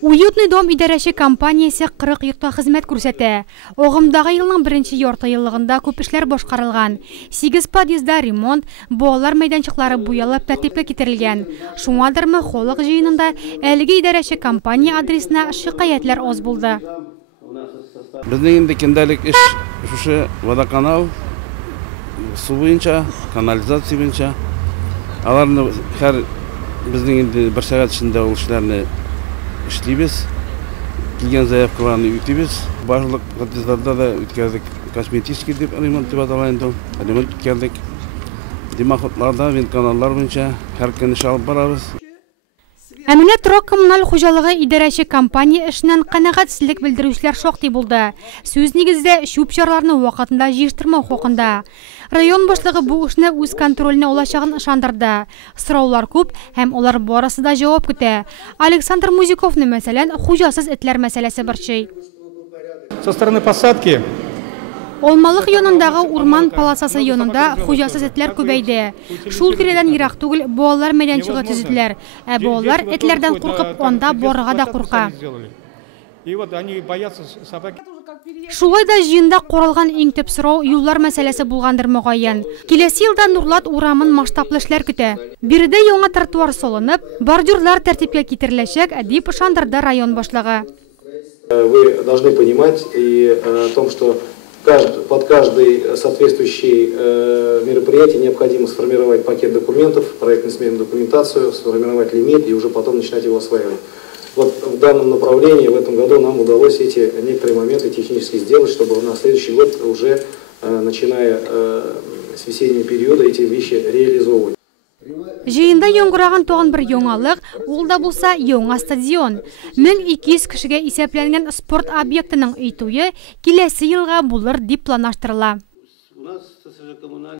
Уютный дом идарәче компаниясе 40 йортта хезмәт күрсәтә. Огымдагы елның беренче ярты еллыгында күп эшләр башкарылган. 8 подъездда ремонт, балалар мәйданчыклары буялып тәртипкә китерелгән. Шуңадырмы халык җыенында әлеге идарәче компания адресына шикаятләр аз булды. Безнең инде көндәлек эш шушы водоканал, су буенча, канализация буенча. Аларны һәр безнең инде бер сәгать эчендә ул эшләрне эшлибез. Килгән заявкаларны үтибез. Барлык подъездларда да үткәрдек. Косметический дип ремонт дип аталган ремонт үткәрдек. Димахотларда, вентканаллар буенча һәр көн эш алып барабыз. Әминә торак коммуналь хуҗалыгы идарәче компания эшеннән канәгатьсезлек белдерүчеләр шактый булды. Сүз нигездә чүп чарларны вакытында җыештырмау хакында. Район башлыгы бу эшне үз контроленә алачагын ышандырды. Сораулар күп һәм алар барысы да җавап көтә. Александр Музиковны мәсәлән хуҗасыз этләр мәсьәләсе борчый. Со стороны посадки Олмалык янындагы урман полосасы янында хуҗасыз этләр күбәйде. Шул тирәдән ерак түгел балалар мәйданчыгы төзеделәр. Ә балалар этләрдән куркып анда барырга да курка. И вот они боятся собаки. Шулай да җыенда каралган иң төп сорау юллар мәсьәләсе булгандыр мөгаен. Киләсе елда Нурлат урамын масштаблы эшләр көтә. Биредә яңа тротуар салынып, бордюрлар тәртипкә китереләчәк, дип ышандырды район башлыгы. Вы должны понимать и о том, что под каждый соответствующий мероприятие необходимо сформировать пакет документов, проектно-сметную документацию, сформировать лимит и уже потом начинать его осваивать. Вот в данном направлении в этом году нам удалось эти некоторые моменты технически сделать, чтобы на следующий год уже, начиная с весеннего периода, эти вещи реализовывать. Җыенда яңгыраган тагын бер яңалык, ул да булса яңа стадион. 1200 кешегә исәпләнгән спорт объектының өйтүе киләсе елга булыр дип планлаштырыла.